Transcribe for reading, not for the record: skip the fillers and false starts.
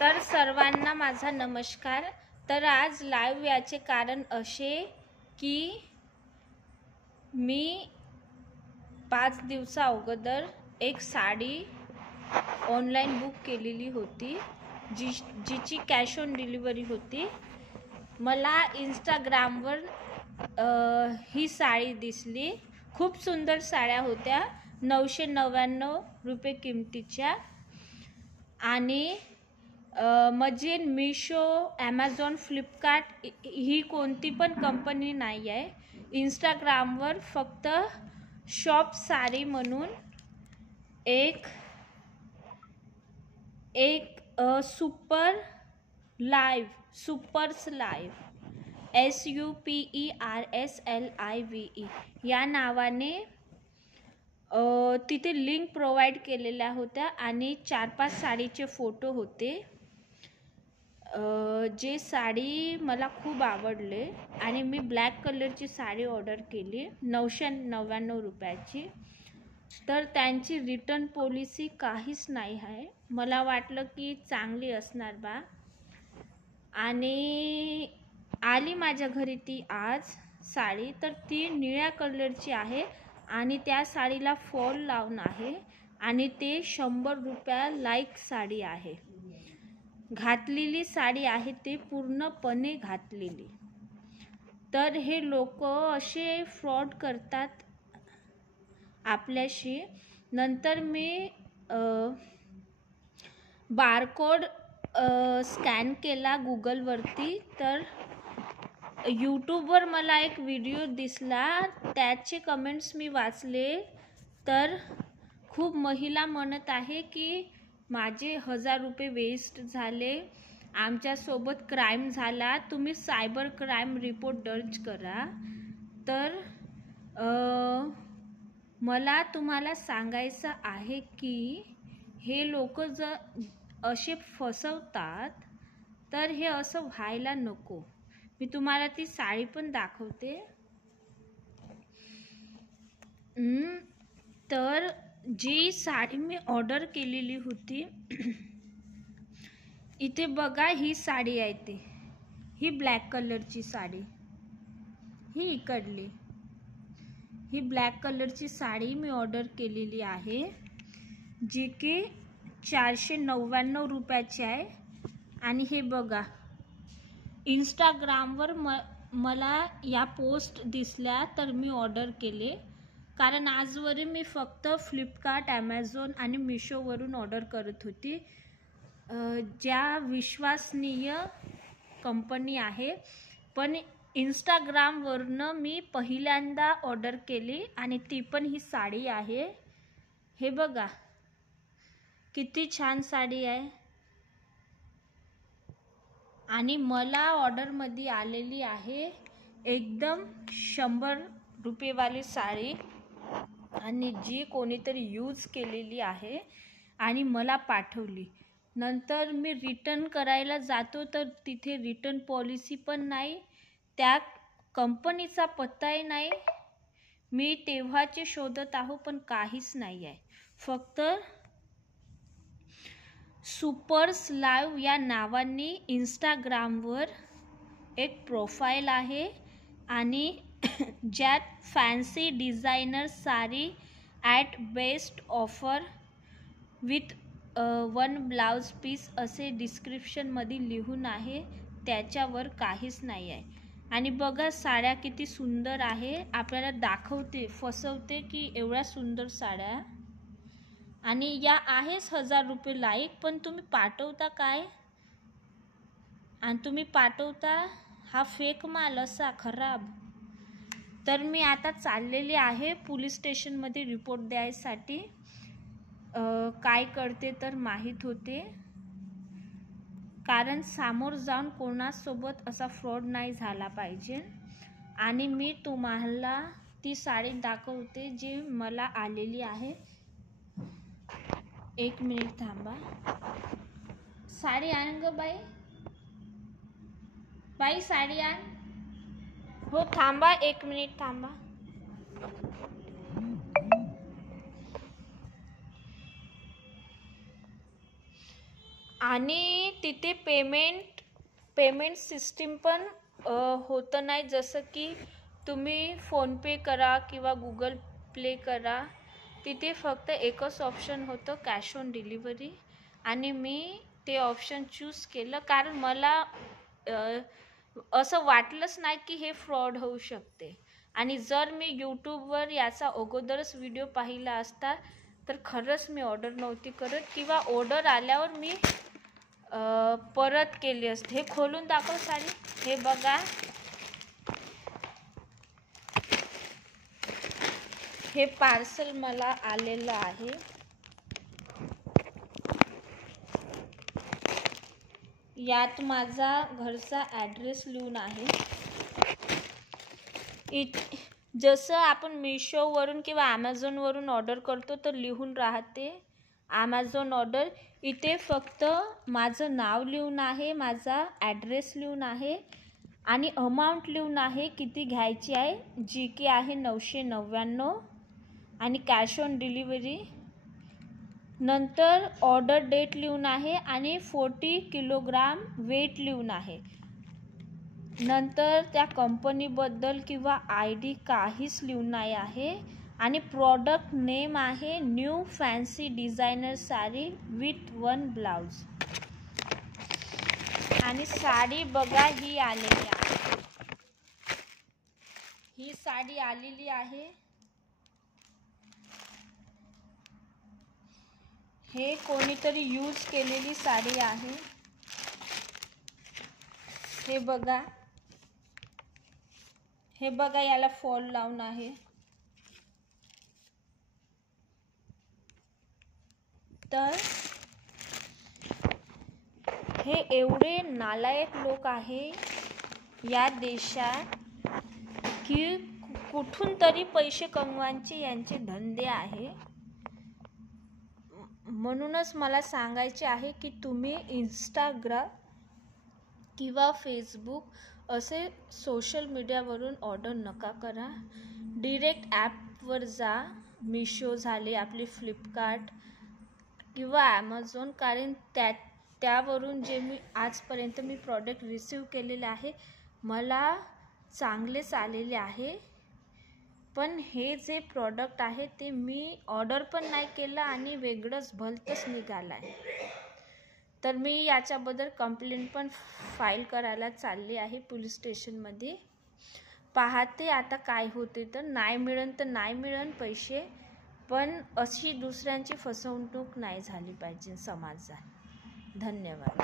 तर सर्वांना माझा नमस्कार। तर आज लाईव्ह याचे कारण असे की मी 5 दिवसा अगोदर एक साडी ऑनलाइन बुक केलेली होती, जिची कॅश ऑन डिलिव्हरी होती। मला इंस्टाग्रामवर ही साडी दिसली। खूप सुंदर साड्या होत्या, 999 रुपये किमतीच्या। आणि म्हणजे मिशो, ॲमेझॉन, फ्लिपकार्ट ही कोणती पण कंपनी नाही आहे। इंस्टाग्रामवर फक्त शॉप साडी म्हणून एक सुपर्स लाईव्ह SUPERSLIVE या नावाने तिथे लिंक प्रोवाइड केलेल्या होत्या आणि 4-5 साडीचे फोटो होते। जे साडी मला खूप आवडले आणि मी ब्लॅक कलरची साडी ऑर्डर केली 999 रुपयाची। तर त्यांची रिटर्न पॉलिसी काहीच नाही आहे। मला वाटलं की चांगली असणार बा, आणि आली माझ्या घरी ती आज साडी। तर ती निळ्या कलरची आहे आणि त्या साडीला फॉल लावून आहे आणि ते 100 रुपया लाईक साडी आहे। घातलेली साडी आहे, ते पूर्णपणे घातलेली। तर हे लोक असे फ्रॉड करतात आपल्याशी। नंतर मी बारकोड स्कॅन केला गुगलवरती, तर यूट्यूबवर मला एक व्हिडिओ दिसला, त्याचे कमेंट्स मी वाचले। तर खूप महिला म्हणत आहे की माझे 1000 रुपये वेस्ट झाले, आमच्यासोबत क्राईम झाला, तुम्ही सायबर क्राईम रिपोर्ट दर्ज करा। तर मला तुम्हाला सांगायचं आहे की हे लोक जर असे फसवतात तर हे असं व्हायला नको। मी तुम्हाला ती साडी पण दाखवते। तर जी साडी मी ऑर्डर केलेली होती, इथे बघा, ही साडी आहे, ही ब्लॅक कलरची साडी, ही इकडली, ही ब्लॅक कलरची साडी मी ऑर्डर केलेली आहे, जी की 499 रुपयाची आहे। आणि हे बघा, इंस्टाग्रामवर मला या पोस्ट दिसल्या, तर मी ऑर्डर केले। कारण आजवर मी फक्त फ्लिपकार्ट, ॲमेझॉन आणि मिशोवरून ऑर्डर करत होती, ज्या विश्वसनीय कंपनी आहे। पण इंस्टाग्रामवरनं मी पहिल्यांदा ऑर्डर केली आणि ती पण ही साडी आहे। हे बघा किती छान साडी आहे। आणि मला ऑर्डरमध्ये आलेली आहे एकदम 100 रुपयेवाली साडी, आणि जी कोणीतरी यूज केलेली आहे आणि मला पाठवली। नंतर मी रिटर्न करायला जातो तर तिथे रिटर्न पॉलिसी पण नाही, त्या कंपनीचा पत्ताही नाही। मी तेव्हाचे शोधत आहो पण काहीच नाही आहे। फक्त सुपर्स लाईव्ह या नावाने इंस्टाग्रामवर एक प्रोफाईल आहे आणि ज्यात fancy designer sari at best offer with 1 blouse piece असे डिस्क्रिप्शनमध्ये लिहून आहे, त्याच्यावर काहीच नाही आहे। आणि बघा साड्या किती सुंदर आहे, आपल्याला दाखवते, फसवते की एवढ्या सुंदर साड्या। आणि या आहेच 1000 रुपये लाईक, पण तुम्ही पाठवता काय? आणि तुम्ही पाठवता हा फेक माल असा खराब। तर मी आता चाललेली आहे पोलीस स्टेशनमध्ये रिपोर्ट द्यायसाठी। काय करते तर माहीत होते, कारण समोर जाऊन कोणासोबत असा फ्रॉड नाही झाला पाहिजे। आणि मी तुम्हाला ती साडी दाखवते जी मला आलेली आहे। 1 मिनिट थांबा, साडी आण ग बाई, बाई साडी आण। हो थांबा, 1 मिनिट थांबा। आणि तिथे पेमेंट सिस्टीम पण होतं नाही, जसं की तुम्ही फोनपे करा किंवा गुगल पे करा. तिथे फक्त एकच ऑप्शन होतं, कॅश ऑन डिलिव्हरी. आणि मी ते ऑप्शन चूज केलं कारण मला असं वाटलंच नाही की हे फ्रॉड होऊ शकते. आणि जर मी यूट्यूबवर याचा अगोदरच व्हिडिओ पाहिला असता तर खरंच मी ऑर्डर नव्हती करत, किंवा ऑर्डर आल्यावर मी परत केली असते. हे खोलून दाखव साडी. हे बघा, हे पार्सल मला आलेलं आहे. यात माझा घरचा ॲड्रेस लिहून आहे. जसं आपण मिशोवरून किंवा ॲमेझॉनवरून ऑर्डर करतो तर लिहून राहते ॲमेझॉन ऑर्डर. इथे फक्त माझं नाव लिहून आहे, माझा ॲड्रेस लिहून आहे आणि अमाऊंट लिहून आहे किती घ्यायची आहे, जी की आहे 999, आणि कॅश ऑन डिलिव्हरी. नंतर ऑर्डर डेट लिहून आहे आणि 40 किलोग्राम वेट लिहून आहे. नंतर त्या कंपनीबद्दल किंवा ID काहीच लिहून नाही आहे. आणि प्रॉडक्ट नेम आहे new fancy designer sari with 1 blouse. आणि साडी बघा, ही आलेली आहे. ही साडी आलेली आहे. हे कोणीतरी यूज केलेली साडी आहे. हे बघा, हे बघा, याला फॉल लावून आहे. तर हे एवढे नालायक लोक आहे या देशात की कुठून तरी पैसे कमवायचे यांचे धंदे आहे. म्हणूनच मला सांगायचे आहे की तुम्ही इंस्टाग्राम किंवा फेसबुक असे सोशल मीडियावरून ऑर्डर नका करा. डिरेक्ट ॲपवर जा. मिशो झाले, आपले फ्लिपकार्ट किंवा ॲमेझॉन. कारण त्यावरून जे मी आजपर्यंत प्रॉडक्ट रिसीव केलेले आहे मला चांगलेच आलेले आहे. पण हे जे प्रॉडक्ट आहे ते मी ऑर्डर पण नाही केलं आणि वेगळंच भलतंच निघालं आहे. तर मी याच्याबद्दल कंप्लेंट पण फाईल करायला चालली आहे पोलीस स्टेशनमध्ये. पाहते आता काय होते. तर नाही मिळन पैसे, पण अशी दुसऱ्यांची फसवणूक नाही झाली पाहिजे समाजात. धन्यवाद.